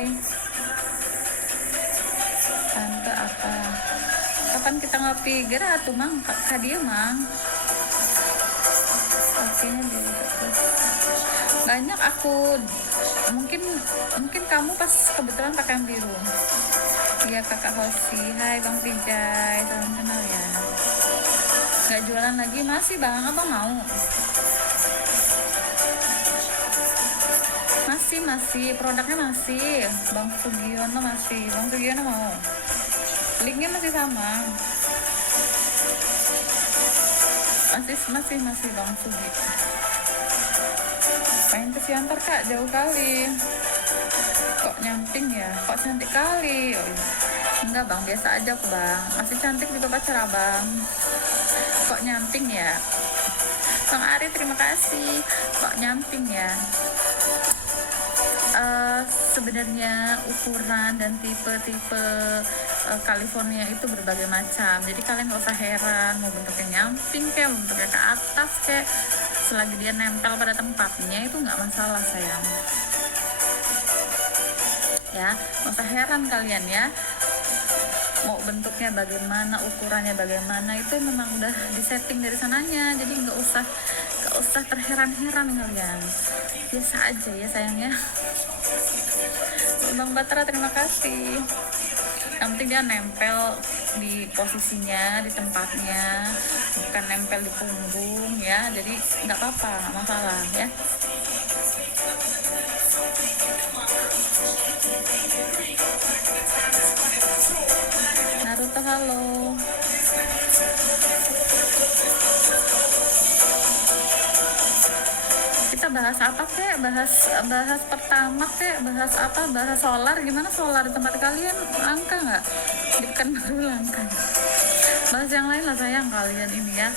Hai tante, apa kapan kita ngopi? Gerak tuh mang, kak dia mang. Oke-nya banyak aku. Mungkin kamu pas kebetulan pakai yang biru. Iya kakak Hosi. Hai bang Pijay, salam kenal ya. Nggak jualan lagi? Masih bang, abang mau? Masih produknya masih. Bang Sugiono masih. Bang Sugiono mau? Linknya masih sama. Masih Bang Sugi. Pengen ke Siantar kak, jauh kali. Kok nyamping ya? Kok cantik kali? Oh, iya. Enggak bang, biasa aja kok bang. Masih cantik juga pacar abang. Kok nyamping ya? Bang Ari terima kasih. Kok nyamping ya? Sebenarnya ukuran dan tipe-tipe California itu berbagai macam, jadi kalian gak usah heran mau bentuknya nyamping kayak mau bentuknya ke atas kayak, selagi dia nempel pada tempatnya itu nggak masalah sayang ya. Gak usah heran kalian ya, mau bentuknya bagaimana, ukurannya bagaimana, itu memang udah disetting dari sananya, jadi nggak usah terheran-heran kalian, biasa aja ya sayangnya. Bang Batra terima kasih. Yang penting dia nempel di posisinya, di tempatnya, bukan nempel di punggung ya, jadi nggak apa-apa, nggak masalah ya. Naruto halo. Kita bahas apa kek? Bahas pertama kek? Bahas apa? Bahas solar. Gimana solar di tempat kalian? Langka nggak? Di Pekanbaru langka. Bahas yang lain lah sayang, kalian ini ya.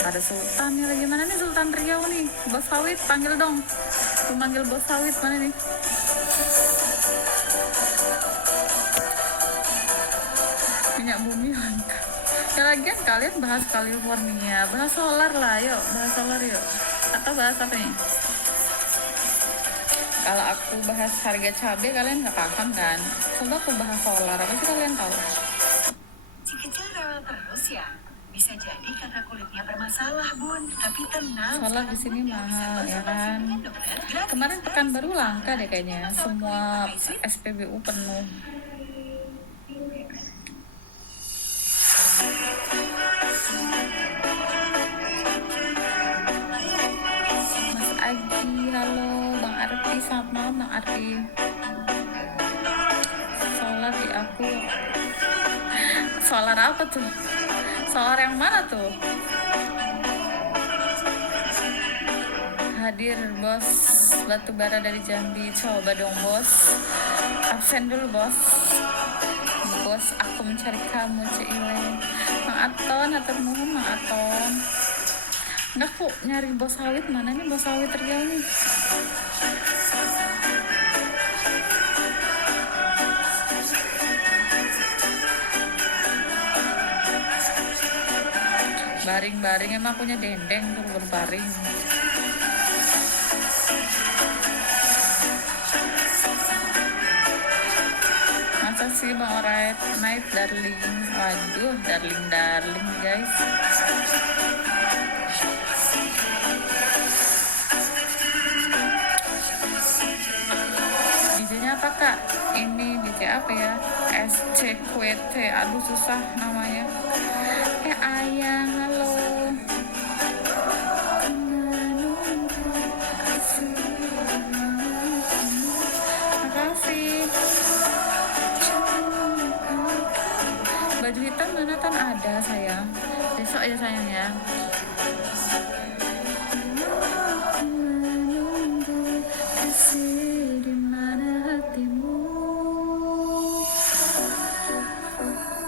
Ada Sultan nih lagi, mana nih Sultan Riau nih? Bos Sawit panggil dong. Aku manggil Bos Sawit mana nih? Minyak bumi langka. Ya lagian kalian bahas California, bahas solar lah, yuk bahas solar yuk. Atau bahas apa nih? Kalau aku bahas harga cabai kalian nggak paham kan? Coba aku bahas solar, apa sih kalian tahu? Si kecil rewel terus ya? Bisa jadi karena kulitnya bermasalah bun, tapi tenang. Solar di sini mahal ya kan? Kemarin Pekanbaru langka deh kayaknya, semua SPBU penuh. Mas Agi, halo. Bang Arfi, selamat malam Bang Arfi. Solar di aku. Solar apa tuh? Solar yang mana tuh? Hadir bos batubara dari Jambi. Coba dong bos, absen dulu bos. Bos aku mencari kamu Cile. Mang Aton, atur nuhun Mang Aton. Enggak, aku nyari Bos Sawit, mana nih Bos Sawit Riau nih? Baring-baring emang punya dendeng tuh berbaring. Masa sih Bang Alright, night darling. Waduh, darling guys. DJ-nya apa kak? Ini DJ apa ya? SCQT, aduh susah namanya. Ayang, halo. Makasih. Baju hitam mana Tan? Ada sayang, besok ya sayang ya.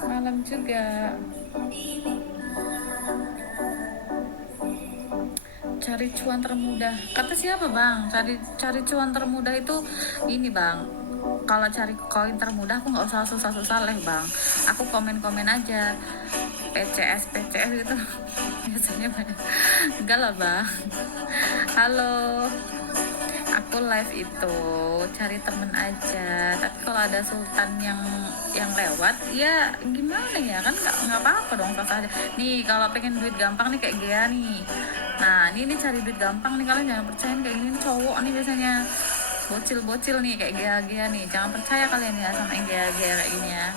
Malam juga. Cari cuan termudah. Kata siapa bang? Cari cuan termudah itu ini bang. Kalau cari koin termudah aku nggak usah susah-susah leh bang. Aku komen-komen aja. PCS gitu. Biasanya banyak. Enggak lah bang. Halo. Aku aku live itu cari temen aja, tapi kalau ada sultan yang lewat ya gimana ya, kan nggak apa-apa dong, sah aja nih. Kalau pengen duit gampang nih kayak Gea nih, nah ini cari duit gampang nih, kalian jangan percaya kayak gini nih, cowok nih biasanya bocil-bocil nih kayak Gea nih, jangan percaya kalian ya sama yang Gea kayak gini ya.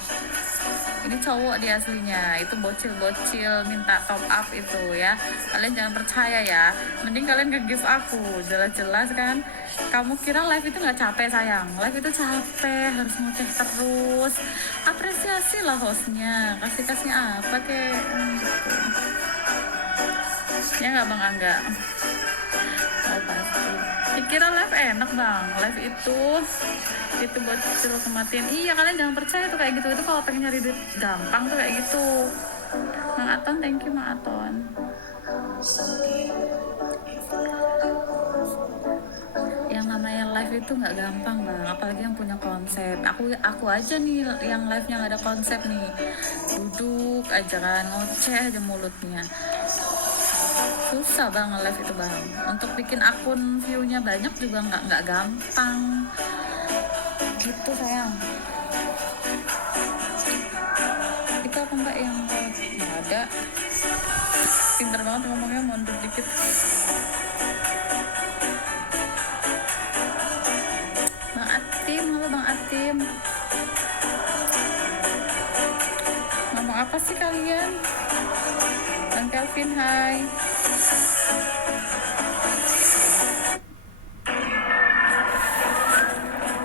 Ini cowok dia aslinya, itu bocil-bocil minta top up itu ya, kalian jangan percaya ya. Mending kalian nge-give aku, jelas-jelas kan. Kamu kira live itu nggak capek sayang? Live itu capek, harus ngoceh terus. Apresiasi lah hostnya, kasih apa kek gitu. Ya nggak Bang Angga? Oh pasti. Dikira live enak Bang, live itu bocil kematian. Iya, kalian jangan percaya tuh kayak gitu. Itu kalau pengen nyari duit gampang tuh kayak gitu. Mang Aton, thank you Mang Aton. Yang namanya live itu nggak gampang Bang, apalagi yang punya konsep. Aku aja nih yang live-nya nggak ada konsep nih, duduk aja kan, ngoceh aja mulutnya. Susah Bang live itu Bang. Untuk bikin akun view-nya banyak juga nggak gampang gitu sayang. Itu apa Mbak yang nggak ada? Pinter banget ngomongnya, mundur dikit. Bang Atim, halo Bang Atim. Ngomong apa sih kalian? Bang Kelvin, hai.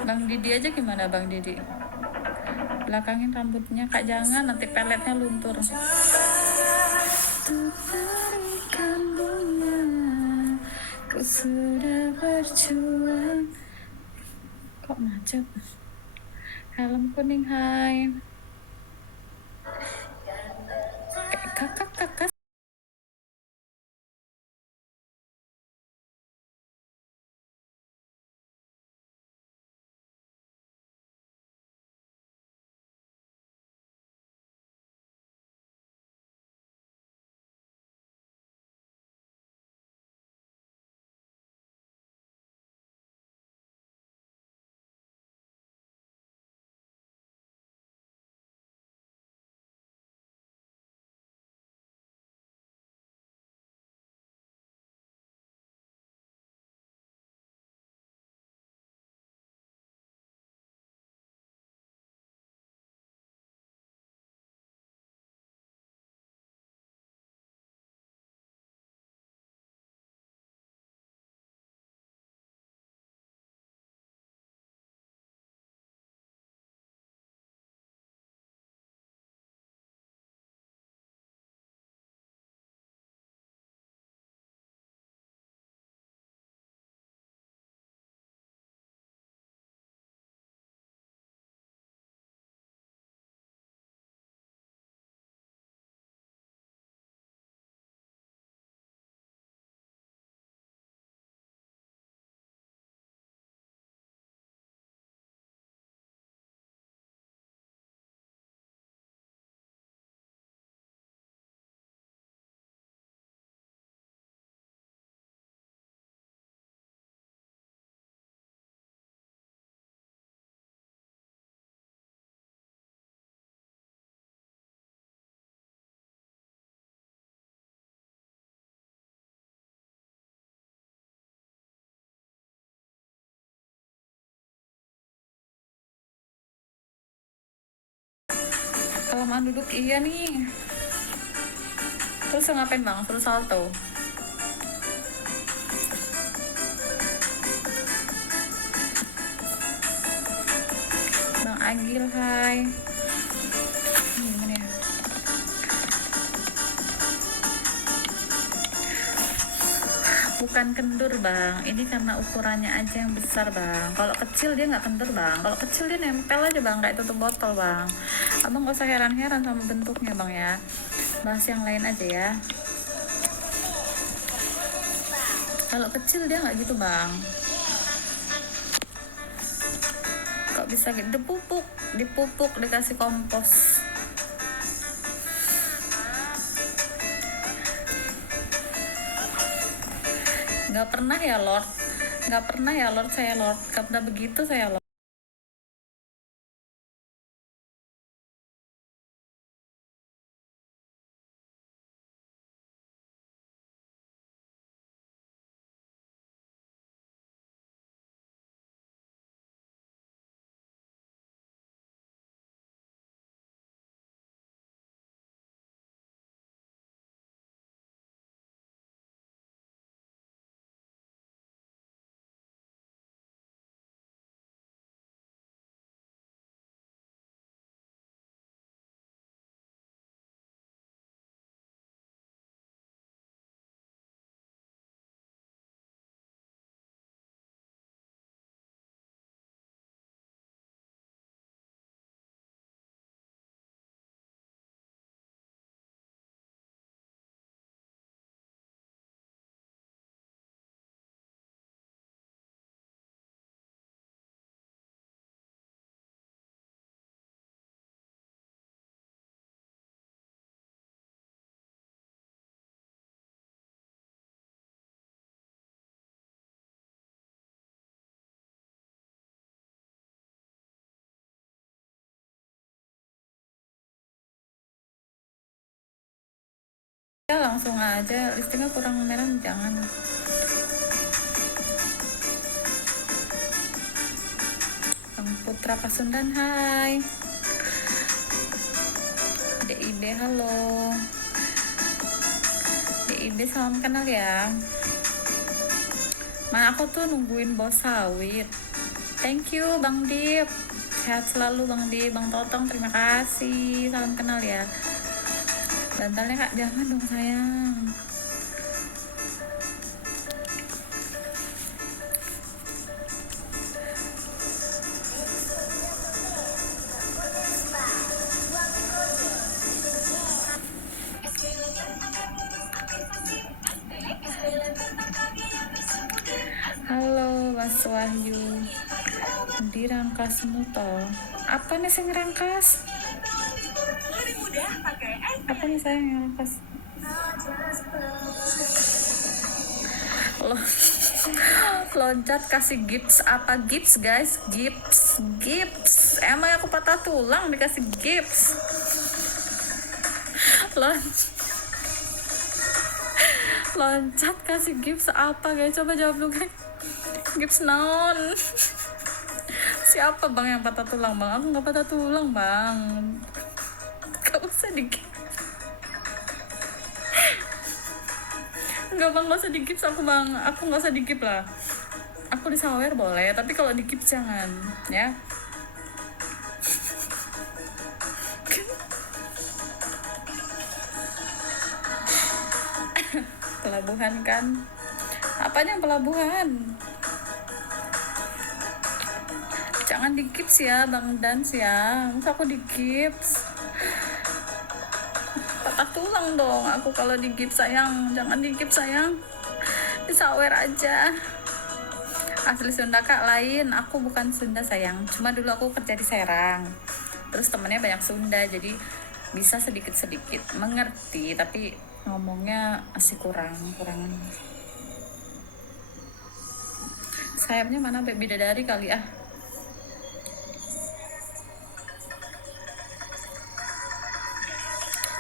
Bang Didi aja gimana Bang Didi? Belakangin rambutnya Kak, jangan nanti peletnya luntur. Ku sudah berjuang. Kok macet? Helm kuning, hai. Kakak kelamaan duduk iya nih. Terus ngapain Bang? Terus salto. Bang Agil, hai. Gimana ya? Bukan kendur Bang, ini karena ukurannya aja yang besar Bang. Kalau kecil dia nggak kendur Bang, kalau kecil dia nempel aja Bang, kayak tutup botol Bang. Abang gak usah heran-heran sama bentuknya Bang ya. Bahas yang lain aja ya. Kalau kecil dia nggak gitu Bang. Kok bisa gitu? Dipupuk, dikasih kompos. Nggak pernah ya Lord Nggak pernah ya Lord, saya Lord. Nggak pernah begitu saya Lord. Ya langsung aja, listingnya kurang merah jangan. Bang Putra Pasundan, hai. DIB, halo. DIB, salam kenal ya. Mana aku tuh nungguin bos sawit. Thank you Bang Dip. Sehat selalu Bang Dip. Bang Totong, terima kasih. Salam kenal ya. Bantalnya Kak, jangan dong sayang. Halo Mas Wahyu. Dirangkas muto. Apa nih sing ngerangkas? Apa nih saya ngerangkas? Loncat kasih gips. Apa gips guys? Gips. Emang aku patah tulang dikasih gips? Loncat kasih gips apa guys? Coba jawab dulu guys. Gips naon? Siapa bang yang patah tulang bang? Aku nggak patah tulang bang. Gak usah digips. Enggak bang, gak usah digips aku bang. Aku nggak usah digips lah. Aku disawer boleh, tapi kalau digips jangan ya. Pelabuhan kan? Apanya pelabuhan? Jangan digips ya Bang Dans ya. Masa aku digips? Patah tulang dong aku kalau digips sayang. Jangan digips sayang. Disawer aja. Asli Sunda Kak, lain. Aku bukan Sunda sayang. Cuma dulu aku kerja di Serang. Terus temennya banyak Sunda, jadi bisa sedikit-sedikit mengerti, tapi ngomongnya masih kurang. Sayapnya mana bidadari kali ah.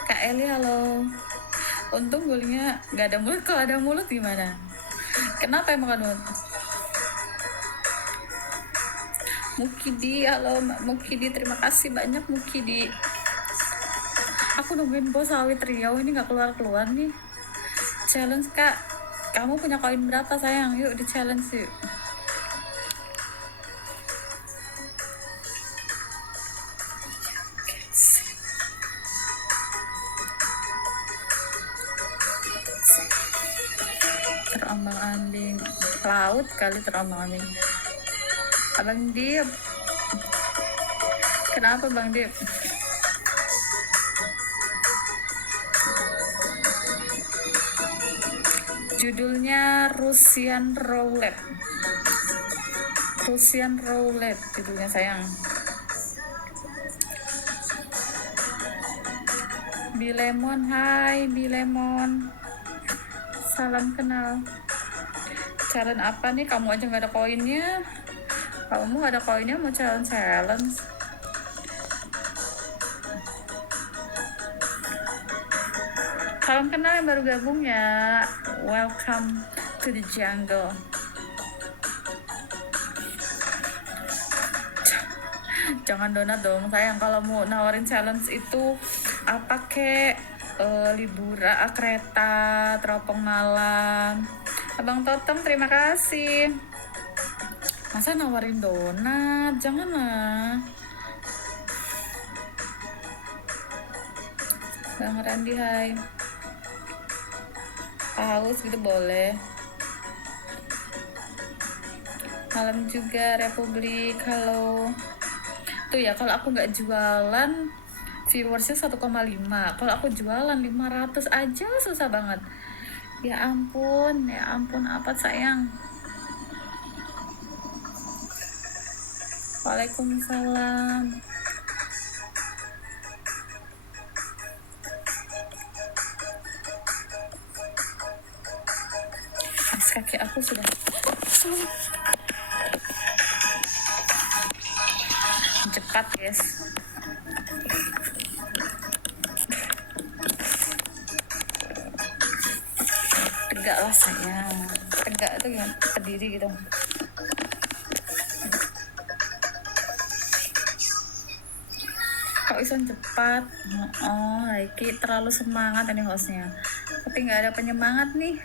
Kak Eli, halo. Untung gulingnya gak ada mulut. Kalau ada mulut gimana? Kenapa emang ada mulut? Mukidi, halo Mukidi, terima kasih banyak Mukidi. Aku nungguin bos sawit Riau ini gak keluar nih. Challenge Kak, kamu punya koin berapa sayang? Yuk di challenge yuk. Terombang-ambing laut kali, terombang-ambing. Abang Dip, kenapa Bang Dip? Judulnya Russian Roulette judulnya sayang. Bilemon, hai Bilemon, salam kenal. Challenge apa nih? Kamu aja nggak ada koinnya. Kamu ada koinnya mau challenge. Salam kenal yang baru gabung ya. Welcome to the jungle. Jangan donat dong sayang. Kalau mau nawarin challenge itu apa kek? Liburan, kereta, teropong malam. Abang Totong terima kasih. Masa nawarin donat? Janganlah. Bang Randi hai. Haus gitu boleh. Malam juga Republik, halo. Tuh ya, kalau aku nggak jualan viewersnya 1,5. Kalau aku jualan 500 aja susah banget. Ya ampun apa sayang. Waalaikumsalam. Kaki aku sudah cepat guys. Tegak lah sayang. Tegak itu ya berdiri gitu. Kok bisa cepat? Oh, Raiki terlalu semangat ini hostnya. Tapi nggak ada penyemangat nih.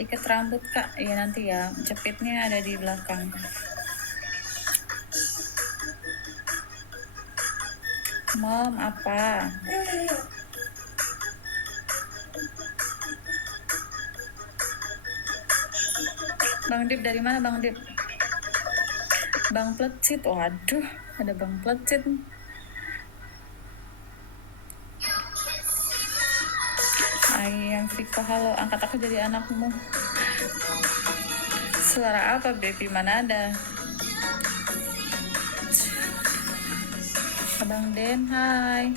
Ikat rambut kak, ya nanti ya, jepitnya ada di belakang. Mom apa? Bang Dip dari mana Bang Dip? Bang Plecit, waduh, ada Bang Plecit. Ayam Viko, halo, angkat aku jadi anakmu. Suara apa baby, mana ada? Abang Den, hai.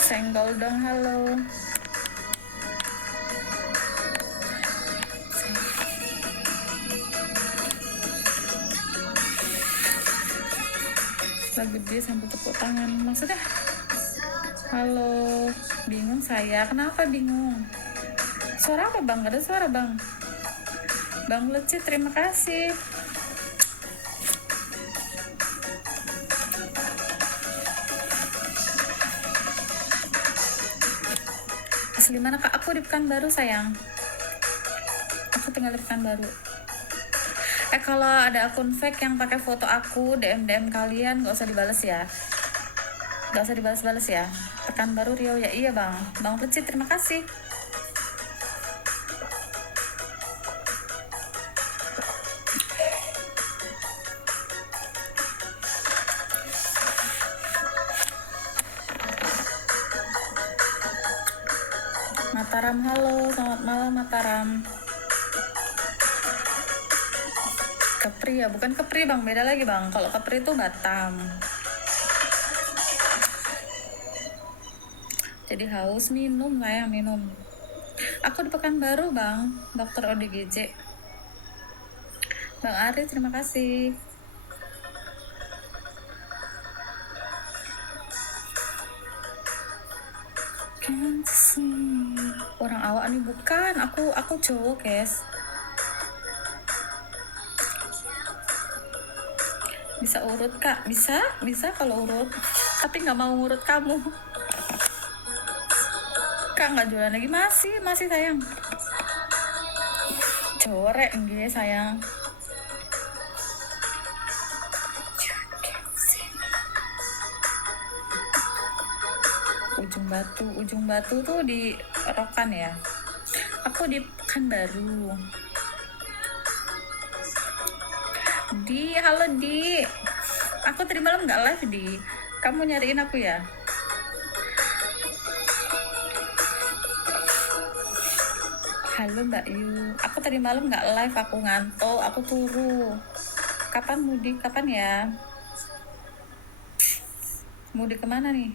Senggol dong, halo. Lagi gede sampai tepuk tangan, maksudnya? Halo, bingung saya. Kenapa bingung? Suara apa bang? Gak ada suara bang. Bang Lecit, terima kasih. Asli mana kak? Aku di Pekanbaru sayang. Aku tinggal di Pekanbaru. Kalau ada akun fake yang pakai foto aku, DM kalian gak usah dibales ya. Gak usah dibales ya. Pekanbaru Riau ya, iya bang. Bang Pecit, terima kasih. Mataram, halo, selamat malam Mataram. Kepri ya, bukan Kepri bang, beda lagi bang. Kalau Kepri itu Batam. Jadi haus, minum lah ya, minum. Aku di Pekanbaru bang, dokter ODGJ. Bang Ari, terima kasih. Orang awak nih, bukan, aku cowok guys. Bisa urut kak, bisa kalau urut, tapi nggak mau urut kamu. Kak nggak jualan lagi, masih sayang. Corek enggak sayang. Ujung batu tuh di Rokan ya. Aku di Pekanbaru. Halo Di. Aku tadi malam nggak live Di. Kamu nyariin aku ya? Halo Mbak Yu. Aku tadi malam nggak live, aku ngantuk, aku turu. Kapan mudik? Kapan ya? Mudik kemana nih?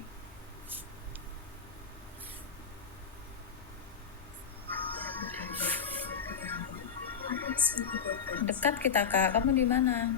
Dekat kita kak, kamu di mana?